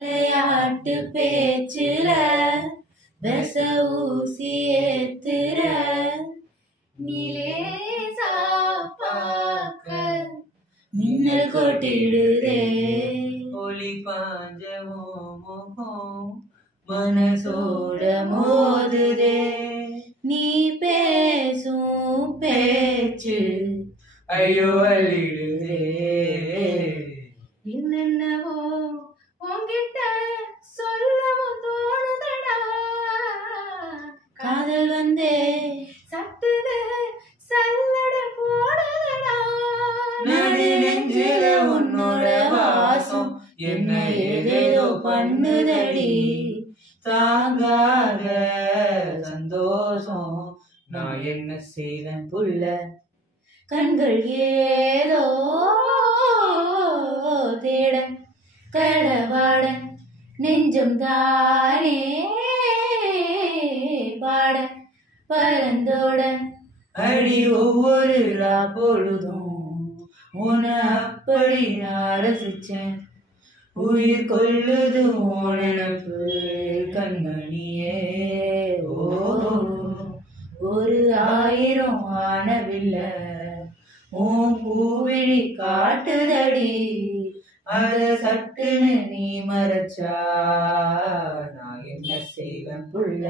விளையாட்டு பேச்சுல வெச ஊசி ஏத்துற நீலேசா பார்க்க மின்னல் கொட்டிடுதே ஒளி பாஞ்சமோ முகம் மனசோட மோதுதே நீ பேசும் பேச்சு ஐயோ அள்ளிடுதே என்னென்னவோ உன்கிட்ட சொல்லவும் தோணுதடா காதல் வந்தே சட்டுது சல்லட போடுதடா நடு நெஞ்சில உன்னோட வாசம் என்ன ஏதேதோ பண்ணுதடி தாங்காத சந்தோஷம் நான் என்ன செய்வேன் புள்ள கண்கள் ஏதோ தேட கடவாட நெஞ்சம் தானே பாட பரந்தோட அடி ஒவ்வொரு பொழுதும் உன்னை அப்படி நான் ரசிச்சேன் உயிர் கொள்ளுது நினப்பு கண்மணியே ஓ ஒரு ஆயிரம் ஆனவில்லை உன் பூவிழி காட்டுதடி அத சட்டுன்னு நீ மறைச்சா நான் என்ன செய்வேன் புள்ள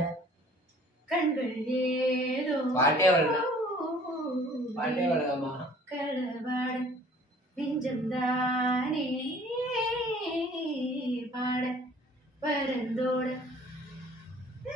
கண்கள் ஏதோ பாட்டே வளர்க்கமா கடவாட நெஞ்சம் தானே பாட பரந்தோட